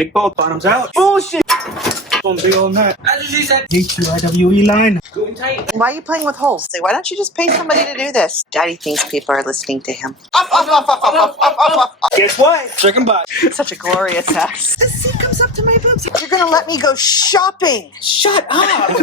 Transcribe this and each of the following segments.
Big bolt, bottoms out. Bullshit! Gonna be all night. That's what she said. H2IWE line. Going tight. Why are you playing with holes? Say, why don't you just pay somebody to do this? Daddy thinks people are listening to him. Guess what? Chicken butt. Such a glorious ass. This seat comes up to my boobs. You're gonna let me go shopping. Shut up.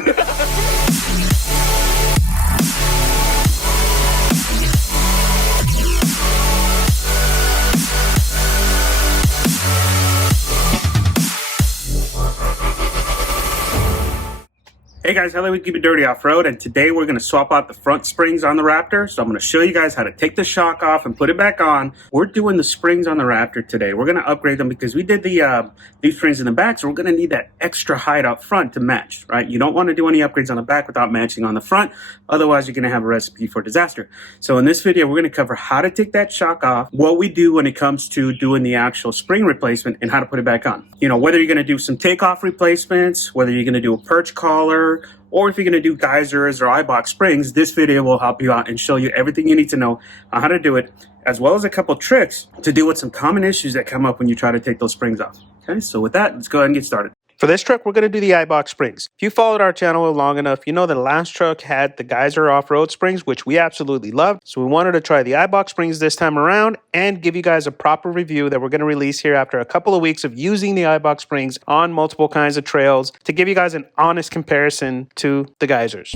Hey guys, how do we keep it dirty off-road? And today we're going to swap out the front springs on the Raptor. So I'm going to show you guys how to take the shock off and put it back on. We're doing the springs on the Raptor today. We're going to upgrade them because we did the these springs in the back, so we're going to need that extra height up front to match, right? You don't want to do any upgrades on the back without matching on the front. Otherwise, you're going to have a recipe for disaster. So in this video, we're going to cover how to take that shock off, what we do when it comes to doing the actual spring replacement, and how to put it back on. You know, whether you're going to do some takeoff replacements, whether you're going to do a perch collar, or if you're going to do Geisers or Eibach springs, this video will help you out and show you everything you need to know on how to do it, as well as a couple tricks to deal with some common issues that come up when you try to take those springs off. Okay, so with that, let's go ahead and get started. For this truck, we're going to do the Eibach springs. If you followed our channel long enough, you know the last truck had the Geiser off-road springs, which we absolutely loved. So we wanted to try the Eibach springs this time around and give you guys a proper review that we're going to release here after a couple of weeks of using the Eibach springs on multiple kinds of trails to give you guys an honest comparison to the Geisers.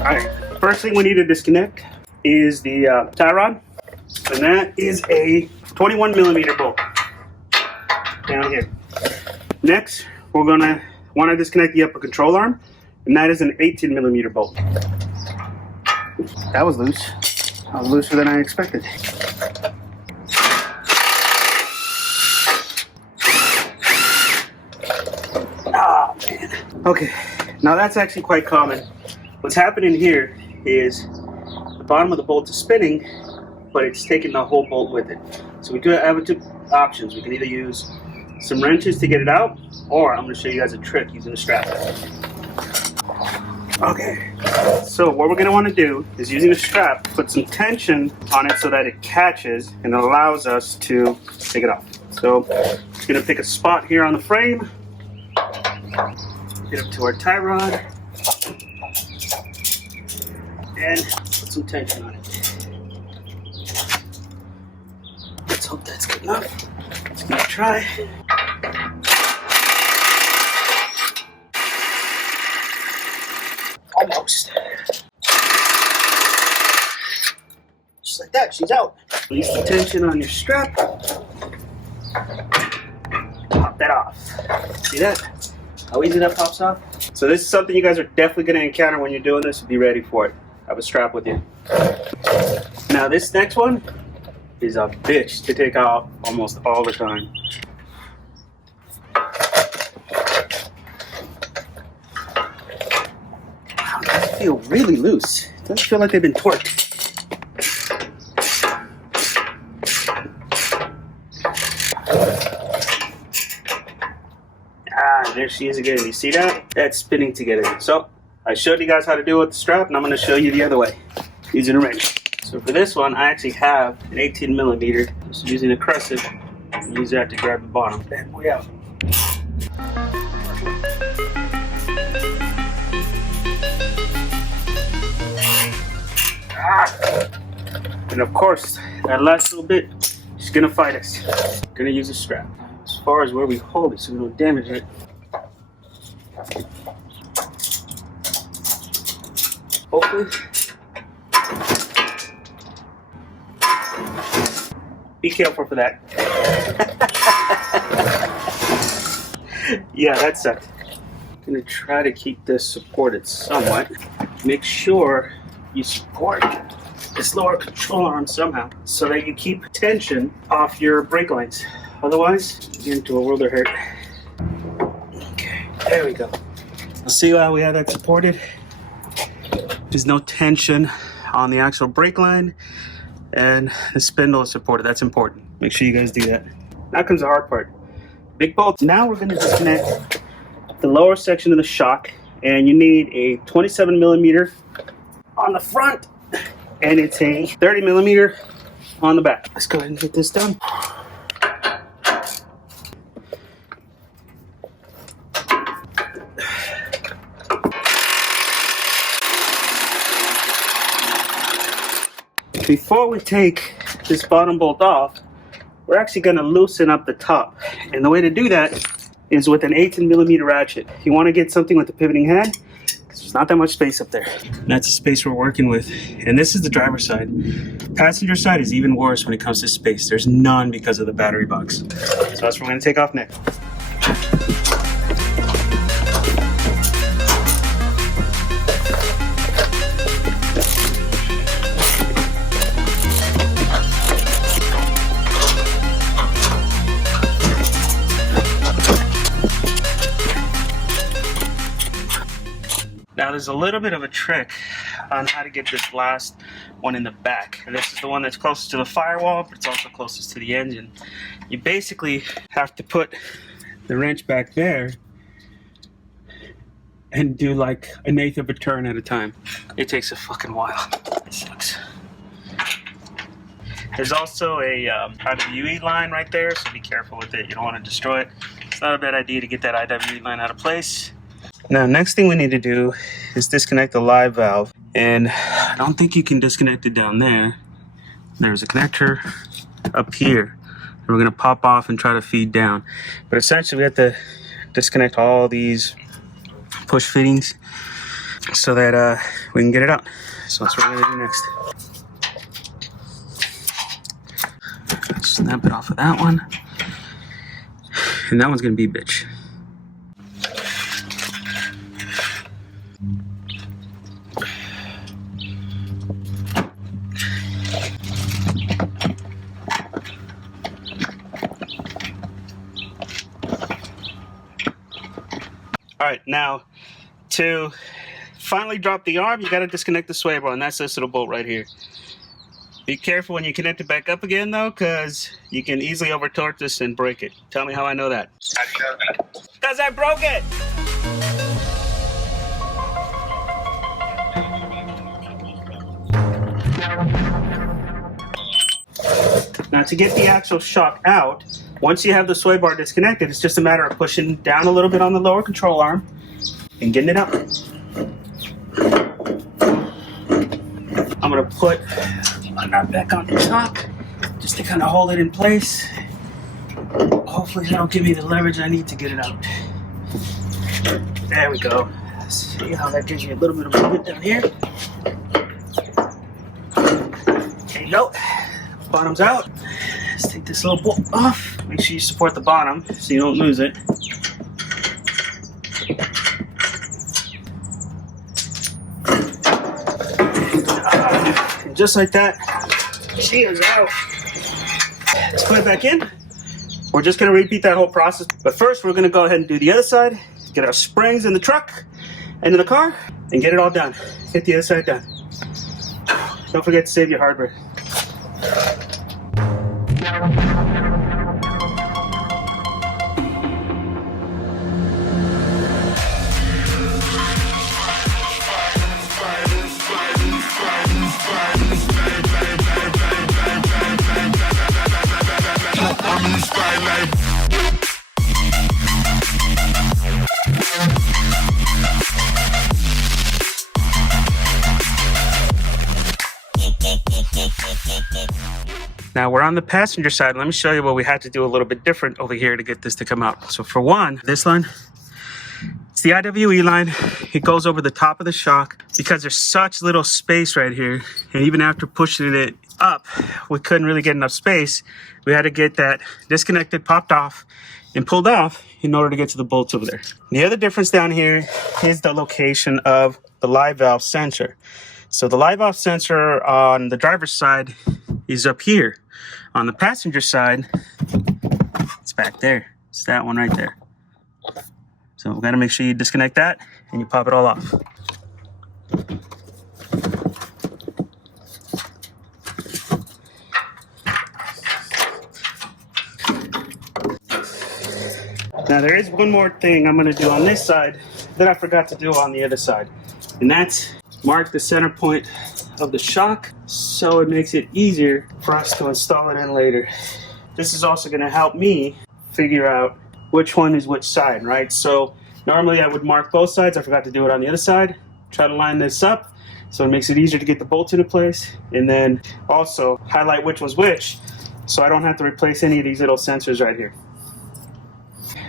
Alright, first thing we need to disconnect is the tie rod, and that is a 21 millimeter bolt down here. Next, we're going to want to disconnect the upper control arm, and that is an 18 millimeter bolt. That was loose. That was looser than I expected. Ah, man. Okay, now that's actually quite common. What's happening here is the bottom of the bolt is spinning, but it's taking the whole bolt with it. So we do have two options. We can either use some wrenches to get it out, or I'm going to show you guys a trick using a strap. Okay, so what we're going to want to do is using a strap, put some tension on it so that it catches and allows us to take it off. So I'm going to pick a spot here on the frame, get up to our tie rod, and put some tension on it. Let's hope that's good enough. Let's give it a try. Almost. Just like that, she's out. Release the tension on your strap. Pop that off. See that? How easy that pops off? So this is something you guys are definitely going to encounter when you're doing this. Be ready for it. Have a strap with you. Now this next one is a bitch to take off almost all the time. Wow, these feel really loose. It doesn't feel like they've been torqued. Ah, there she is again. You see that? That's spinning together. So I showed you guys how to do it with the strap, and I'm going to show you the other way using a wrench. So for this one, I actually have an 18 millimeter. Just using a crescent, use that to grab the bottom. Bad boy out. Ah. And of course, that last little bit, she's going to fight us. Going to use a strap. As far as where we hold it so we don't damage it. Hopefully. Be careful for that. Yeah, that sucked. I'm gonna try to keep this supported somewhat. Make sure you support this lower control arm somehow so that you keep tension off your brake lines. Otherwise, you get into a world of hurt. Okay, there we go. See how we have that supported? There's no tension on the actual brake line, and the spindle is supported. That's important. Make sure you guys do that. Now comes the hard part. big bolt. Now we're going to disconnect the lower section of the shock, and you need a 27 millimeter on the front, and it's a 30 millimeter on the back. Let's go ahead and get this done. Before we take this bottom bolt off, we're actually going to loosen up the top. And the way to do that is with an 18 millimeter ratchet. You want to get something with a pivoting head, because there's not that much space up there. And that's the space we're working with. And this is the driver's side. Passenger side is even worse when it comes to space. There's none because of the battery box. So that's what we're going to take off next. Now there's a little bit of a trick on how to get this last one in the back. And this is the one that's closest to the firewall, but it's also closest to the engine. You basically have to put the wrench back there and do like an eighth of a turn at a time. It takes a fucking while. It sucks. There's also a IWE line right there, so be careful with it. You don't want to destroy it. It's not a bad idea to get that IWE line out of place. Now, next thing we need to do is disconnect the live valve. And I don't think you can disconnect it down there. There's a connector up here. And we're gonna pop off and try to feed down. But essentially we have to disconnect all these push fittings so that we can get it out. So that's what we're gonna do next. Snap it off of that one. And that one's gonna be a bitch. All right, now to finally drop the arm, you got to disconnect the sway bar, and that's this little bolt right here. Be careful when you connect it back up again, though, because you can easily over torque this and break it. Tell me how I know that. How do you know that? Because I broke it! Now to get the actual shock out, once you have the sway bar disconnected, it's just a matter of pushing down a little bit on the lower control arm and getting it out. I'm going to put my nut back on the top just to kind of hold it in place. Hopefully that'll give me the leverage I need to get it out. There we go. See how that gives you a little bit of movement down here. There you go. Bottom's out. Let's take this little bolt off. Make sure you support the bottom so you don't lose it. And just like that, she is out. Let's put it back in. We're just going to repeat that whole process. But first, we're going to go ahead and do the other side. Get our springs in the truck and in the car and get it all done. Get the other side done. Don't forget to save your hardware. Now we're on the passenger side. Let me show you what we had to do a little bit different over here to get this to come out. So for one, this line, it's the IWE line. It goes over the top of the shock because there's such little space right here. And even after pushing it up, we couldn't really get enough space. We had to get that disconnected, popped off, and pulled off in order to get to the bolts over there. The other difference down here is the location of the live valve sensor. So the live valve sensor on the driver's side is up here. On the passenger side, it's back there. It's that one right there. So we've got to make sure you disconnect that and you pop it all off. Now there is one more thing I'm going to do on this side that I forgot to do on the other side. And that's mark the center point of the shock so it makes it easier for us to install it in later. This is also going to help me figure out which one is which side, right? So normally I would mark both sides. I forgot to do it on the other side. Try to line this up so it makes it easier to get the bolts into place, and then also highlight which was which so I don't have to replace any of these little sensors right here.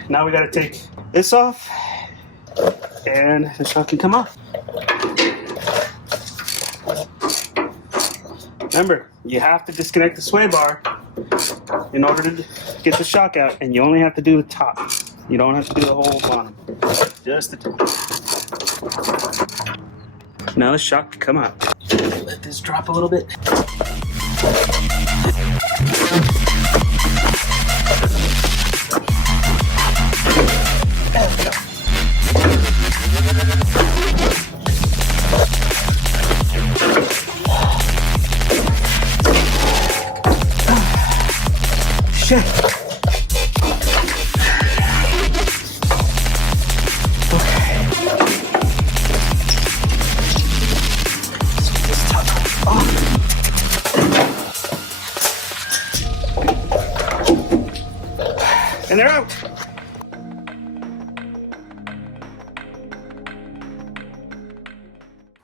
Now we got to take this off and the shock can come off. Remember, you have to disconnect the sway bar in order to get the shock out, and you only have to do the top. You don't have to do the whole bottom, just the top. Now the shock can come out. Let this drop a little bit. Shit. And they're out.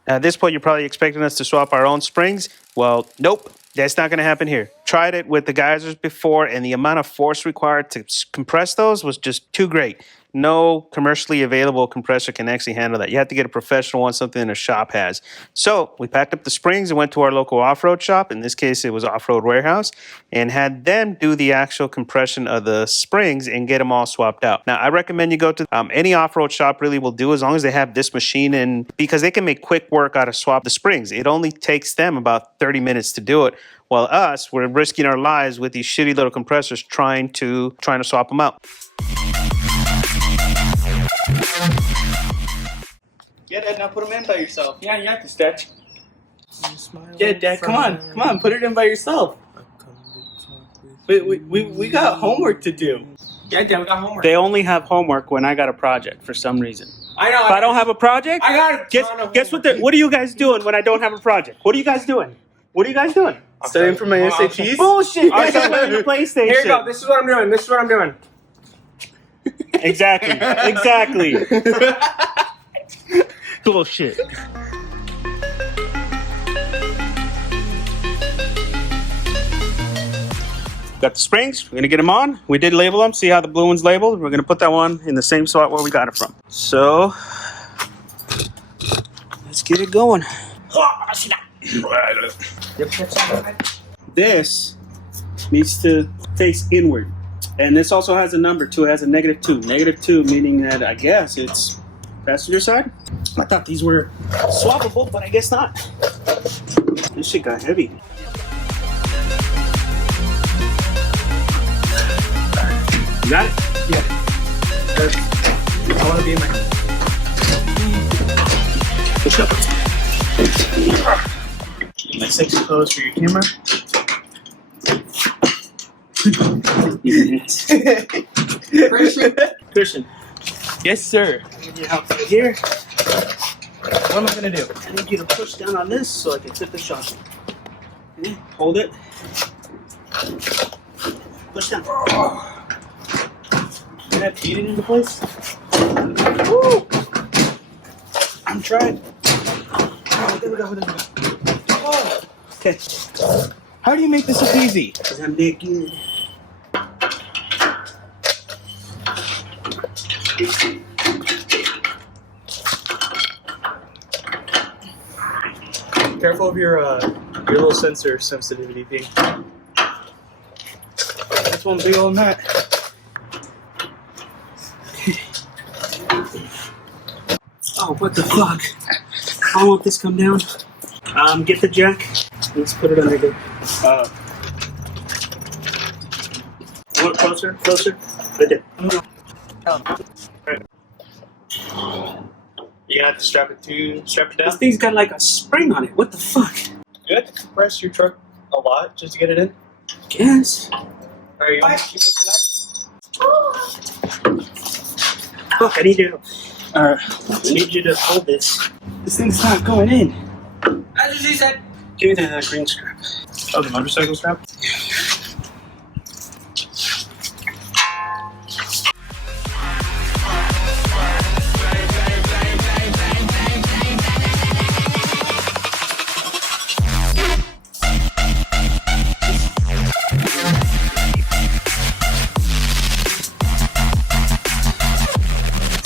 At this point, you're probably expecting us to swap our own springs. Well, nope, that's not going to happen here. Tried it with the geysers before, and the amount of force required to compress those was just too great. No commercially available compressor can actually handle that. You have to get a professional one, something that a shop has. So we packed up the springs and went to our local off-road shop. In this case, it was Off-Road Warehouse, and had them do the actual compression of the springs and get them all swapped out. Now, I recommend you go to any off-road shop really will do, as long as they have this machine in, because they can make quick work out of swap the springs. It only takes them about 30 minutes to do it. While us, we're risking our lives with these shitty little compressors trying to swap them out. Yeah, Dad, now put them in by yourself. Yeah, you got this, Dad. Yeah, Dad, come on, put it in by yourself. We got homework to do. Yeah, Dad, we got homework. They only have homework when I got a project for some reason. I know. If I don't have a project, I got guess what? What are you guys doing when I don't have a project? What are you guys doing? What are you guys doing? Studying for my SATs? Bullshit! I'm playing the PlayStation. Here you go. This is what I'm doing. This is what I'm doing. Exactly. Exactly. Bullshit. Got the springs. We're gonna get them on. We did label them. See how the blue one's labeled? We're gonna put that one in the same spot where we got it from. So let's get it going. This needs to face inward. And this also has a number too. It has a -2. -2 meaning that I guess it's passenger side. I thought these were swappable, but I guess not. This shit got heavy. You got it? Yeah. I want to be in my house. Push up. My sexy pose for your camera. Christian. Yes, sir. I need your help right here. What am I gonna do? I need you to push down on this so I can fit the shock. Okay, hold it. Push down. Can I feed it into place? Woo! I'm trying. Oh, there we go, there we go. Oh. Okay. How do you make this look easy? Because I'm naked. Careful of your little sensor sensitivity thing. That's one big old nut. Oh, what the fuck? I won't this come down. Get the jack. Let's put it under the. Look closer, closer. Right there. Right. You gonna have to strap it down? This thing's got like a spring on it. What the fuck? You have to compress your truck a lot just to get it in? Guess. Are you gonna keep looking up? Look, I need you to hold this. This thing's not going in. That's what she said. Give me the green strap. Oh, the motorcycle strap?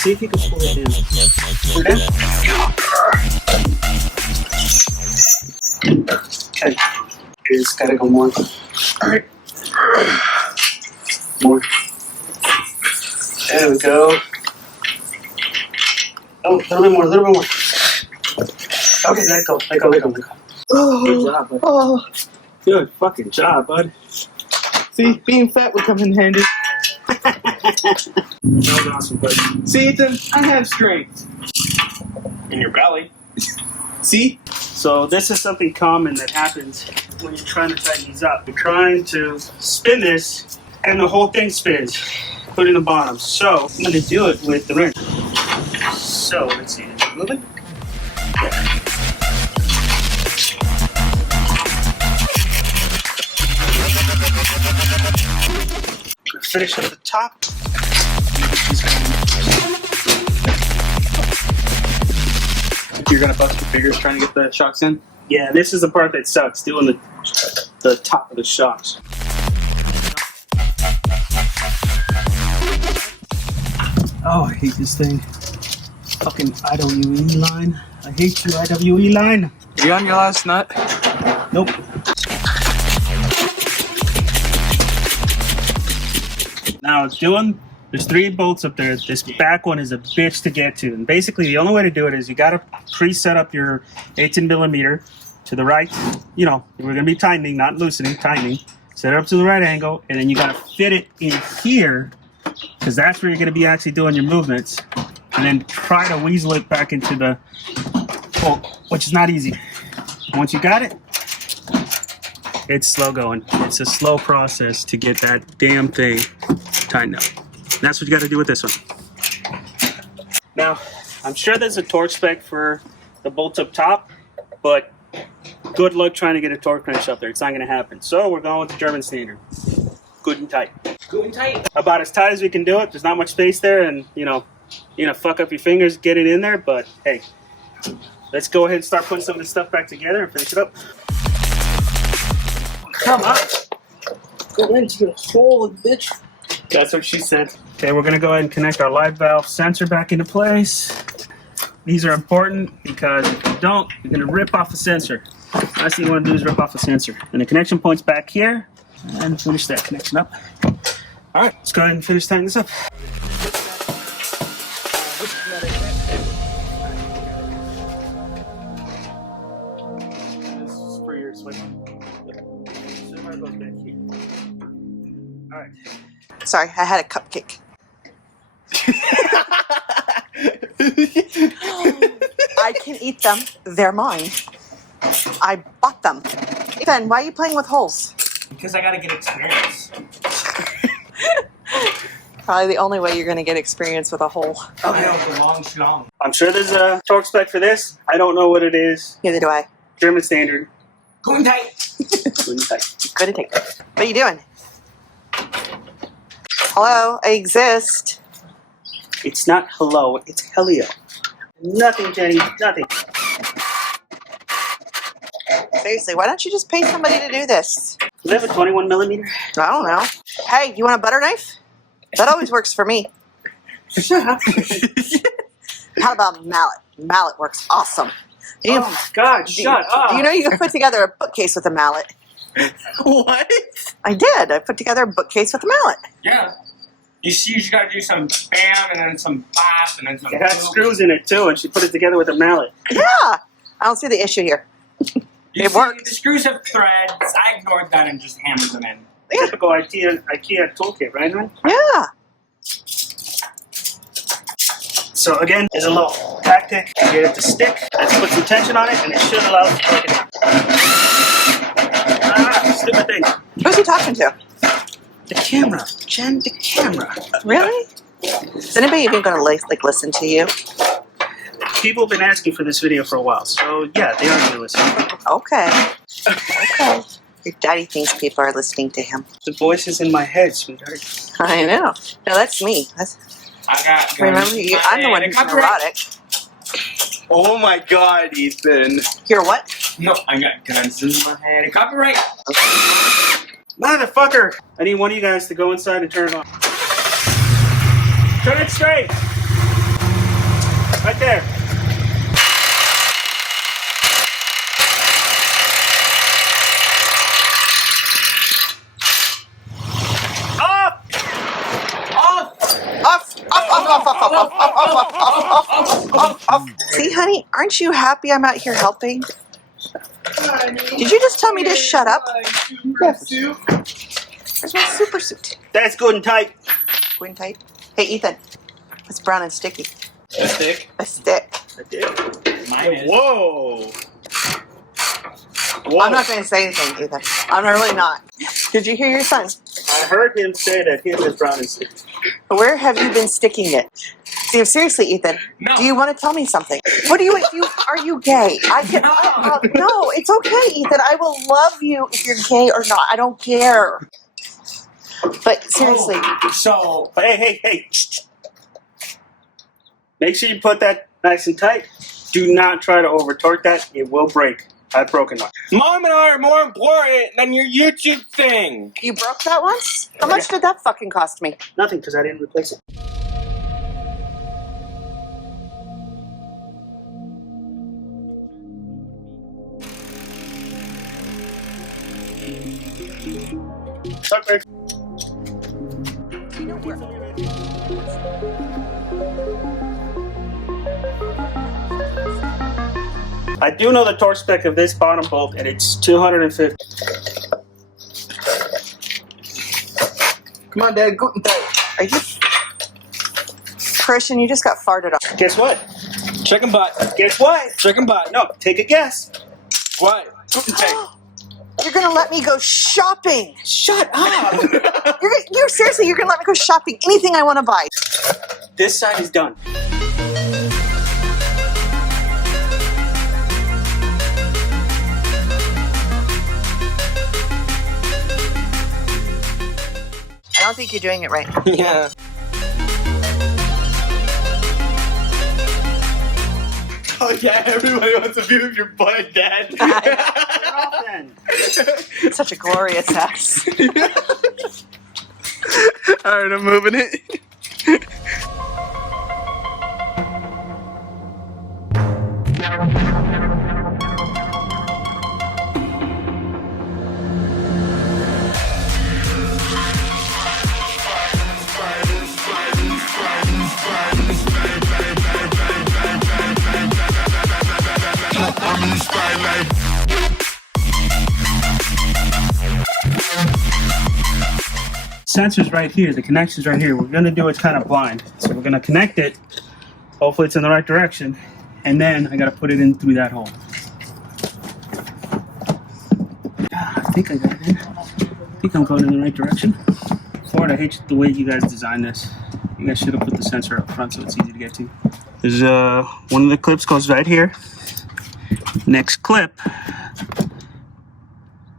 See if you can pull it down. Pull it down. Okay. It's gotta go more. Alright. More. There we go. Oh, a little bit more, a little bit more. Okay, let go, let go, let go, let go. Good job, bud. Oh, Good fucking job, bud. See, being fat would come in handy. That was awesome, bud. See, Ethan, I have strength. In your belly. See? So this is something common that happens when you're trying to tighten these up. You're trying to spin this, and the whole thing spins, including the bottom. So I'm going to do it with the wrench. So let's see, is it moving? Finish at the top. You're gonna bust your fingers trying to get the shocks in? Yeah, this is the part that sucks, doing the top of the shocks. Oh, I hate this thing. Fucking IWE line. I hate you, IWE line. Are you on your last nut? Nope. Now, there's 3 bolts up there. This back one is a bitch to get to. And basically, the only way to do it is you got to pre-set up your 18mm to the right. You know, we're going to be tightening, not loosening, tightening. Set it up to the right angle, and then you got to fit it in here, because that's where you're going to be actually doing your movements. And then try to weasel it back into the bolt, which is not easy. Once you got it, it's slow going. It's a slow process to get that damn thing tightened up. And that's what you got to do with this one. Now, I'm sure there's a torque spec for the bolts up top, but good luck trying to get a torque wrench up there. It's not going to happen. So we're going with the German standard. Good and tight. Good and tight. About as tight as we can do it. There's not much space there, and you're gonna fuck up your fingers, get it in there. But hey, let's go ahead and start putting some of this stuff back together and finish it up. Come on. Go into the hole, bitch. That's what she said. Okay, we're gonna go ahead and connect our live valve sensor back into place. These are important because if you don't, you're gonna rip off the sensor. Last thing you want to do is rip off the sensor. And the connection point's back here, and finish that connection up. All right, let's go ahead and finish tightening this up. This is for your switch. So it goes back here. All right. sorry, I had a cupcake. I can eat them. They're mine. I bought them. Then why are you playing with holes? Because I gotta get experience. Probably the only way you're going to get experience with a hole. Oh, no, the long schlong. I'm sure there's a torque spec for this. I don't know what it is. Neither do I. German standard. Going tight. Wouldn't type. Good to take. What are you doing? Hello, I exist. It's not hello, it's Helio. Nothing, Jenny, nothing. Seriously, why don't you just pay somebody to do this? Do they have a 21 millimeter? I don't know. Hey, you want a butter knife? That always works for me. Shut up. How about a mallet? Mallet works awesome. Oh my God, shut up. Do you know you can put together a bookcase with a mallet? What? I did. I put together a bookcase with a mallet. Yeah. You just gotta do some bam and then some bop and then some. It had screws in it too, and she put it together with a mallet. Yeah. I don't see the issue here. It works. The screws have threads. I ignored that and just hammered them in. Yeah. Typical IKEA toolkit, right, man? Yeah. So again, there's a little tactic to get it to stick. Let's put some tension on it, and it should allow it to work it out. Ah, stupid thing. Who's he talking to? The camera, Jen, the camera. Really? Is anybody even going to like listen to you? People have been asking for this video for a while, so yeah, they are going to listen. Okay. Okay. Your daddy thinks people are listening to him. The voice is in my head, sweetheart. I know. No, that's me. I got. Remember, I'm the one who's neurotic. Oh my God, Ethan. You're what? No, I got guns in my hand. Copyright. Motherfucker! I need one of you guys to go inside and turn it on. Turn it straight! Right there. See, honey, aren't you happy I'm out here helping? Did you just tell me to shut up? Yes. Where's my super suit? That's good and tight. Good and tight. Hey, Ethan, it's brown and sticky. A stick. A stick. Mine is. Whoa! I'm not going to say anything, Ethan. I'm really not. Did you hear your son? I heard him say that his is brown and sticky. Where have you been sticking it? See, seriously, Ethan, No. do you want to tell me something? What do are you gay? No, it's okay, Ethan. I will love you if you're gay or not. I don't care. But seriously. So. Hey. Make sure you put that nice and tight. Do not try to over torque that. It will break. I've broken one. Mom and I are more important than your YouTube thing. You broke that once? How much did that fucking cost me? Nothing, because I didn't replace it. Sucker. I do know the torque spec of this bottom bolt, and it's 250. Come on, Dad. Go and tight. Are you... Christian, you just got farted on. Guess what? Chicken butt. Guess what? Chicken butt. No, take a guess. What? You're going to let me go shopping. Shut up. You're seriously, you're going to let me go shopping anything I want to buy. This side is done. I don't think you're doing it right. Yeah. Oh yeah, everybody wants a view of your butt, Dad. It's such a glorious ass. Alright, I'm moving it. Sensor's right here, the connection's right here. We're gonna do it kind of blind. So we're gonna connect it. Hopefully it's in the right direction. And then I gotta put it in through that hole. I think I got it in. I think I'm going in the right direction. Ford, I hate the way you guys designed this. You guys should have put the sensor up front so it's easy to get to. There's one of the clips goes right here. Next clip.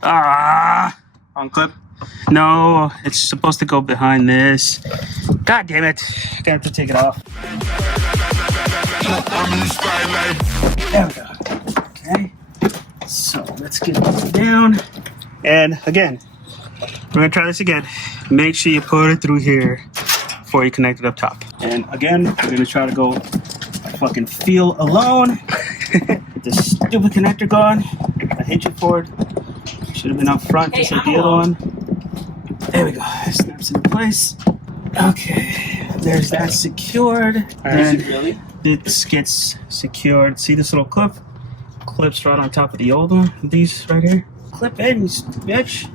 Wrong clip. No, it's supposed to go behind this. God damn it. I have to take it off. There we go. Okay. So let's get this down. And again, we're gonna try this again. Make sure you put it through here before you connect it up top. And again, we're gonna try to go fucking feel alone. Get this stupid connector gone. I hate you for it. Should have been up front just like the other one. There we go. Snaps into place. Okay. There's that secured. And really? this gets secured. See this little clip? Clips right on top of the old one. These right here. Clip in, you bitch.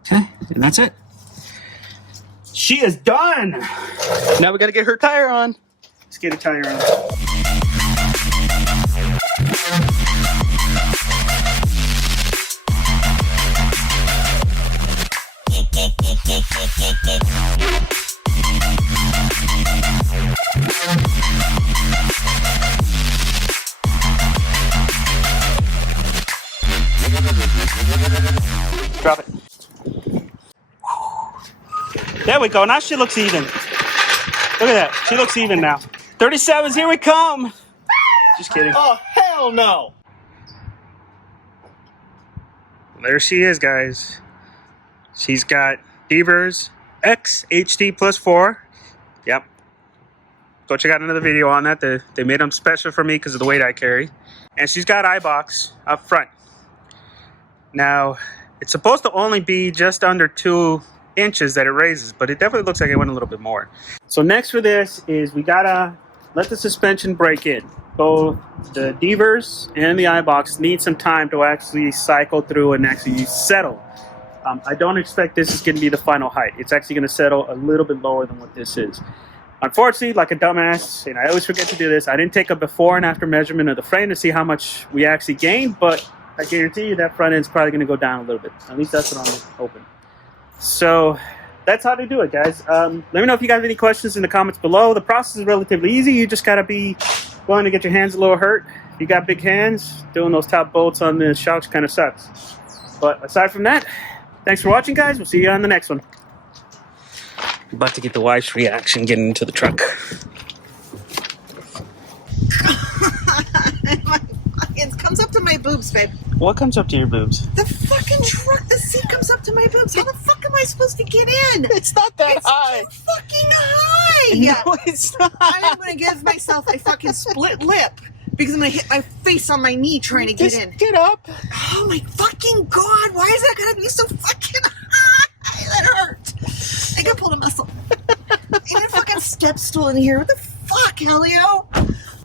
Okay, and that's it. She is done. Now we gotta get her tire on. Let's get a tire on. There we go. Now she looks even. Look at that. She looks even now. 37s, here we come. Just kidding. Oh, hell no. There she is, guys. She's got Beaver's X HD plus 4. Yep. Go check out another video on that. They made them special for me because of the weight I carry. And she's got Eibachs up front. Now, it's supposed to only be just under 2 inches that it raises, but it definitely looks like it went a little bit more. So next for this is we gotta let the suspension break in. Both the Beavers and the Eibachs need some time to actually cycle through and actually settle. I don't expect this is going to be the final height. It's actually going to settle a little bit lower than what this is. Unfortunately, like a dumbass, and I always forget to do this, I didn't take a before and after measurement of the frame to see how much we actually gained, but I guarantee you that front end is probably going to go down a little bit. At least that's what I'm hoping. So that's how they do it, guys. Let me know if you guys have any questions in the comments below. The process is relatively easy. You just got to be willing to get your hands a little hurt. If you got big hands, doing those top bolts on the shocks kind of sucks. But aside from that, thanks for watching, guys. We'll see you on the next one. About to get the wife's reaction getting into the truck. It comes up to my boobs, babe. What comes up to your boobs? The fucking truck, the seat comes up to my boobs. How the fuck am I supposed to get in? It's not that high. It's too fucking high. No, it's not. I am going to give myself a fucking split lip because I'm going to hit my face on my knee trying to get in. Get up. Oh my fucking God. Why is that going to be so fucking high? That hurt. I think I pulled a muscle. I need a fucking step stool in here. What the fuck, Helio?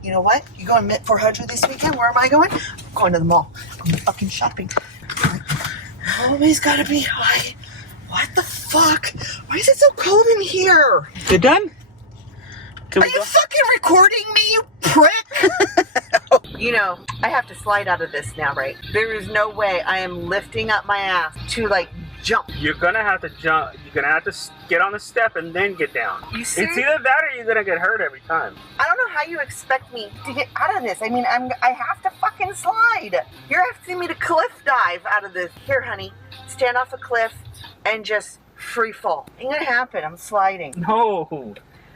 You know what? You going to 400 this weekend? Where am I going? I'm going to the mall. I'm fucking shopping. Always gotta be high. What the fuck? Why is it so cold in here? You done? Are you fucking recording me, you prick? You know, I have to slide out of this now, right? There is no way I am lifting up my ass to, like, jump. You're gonna have to jump. You're gonna have to get on the step and then get down. You serious? It's either that or you're gonna get hurt every time. I don't know how you expect me to get out of this. I mean, I have to fucking slide. You're asking me to cliff dive out of this. Here, honey, stand off a cliff and just free fall. Ain't gonna happen. I'm sliding. No,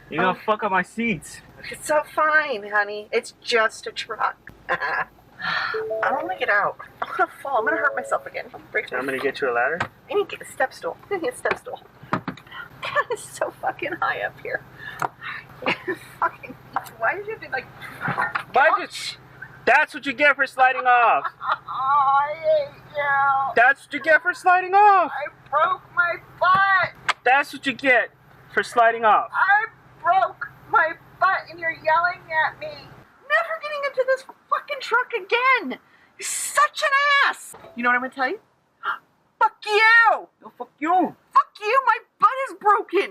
you're gonna fuck up my seats. It's so fine, honey. It's just a truck. I don't want to get out. I'm gonna fall. I'm gonna hurt myself again. I'm gonna get you a ladder. I need to get a step stool. I need a step stool. God, it's so fucking high up here. Fucking. Why did you have to like? That's what you get for sliding off. Oh, I hate you. That's what you get for sliding off. I broke my butt. That's what you get for sliding off. I broke my butt, and you're yelling at me. Never getting into this fucking truck again. You're such an ass. You know what I'm gonna tell you? Fuck you. No, fuck you. Fuck you. My butt is broken.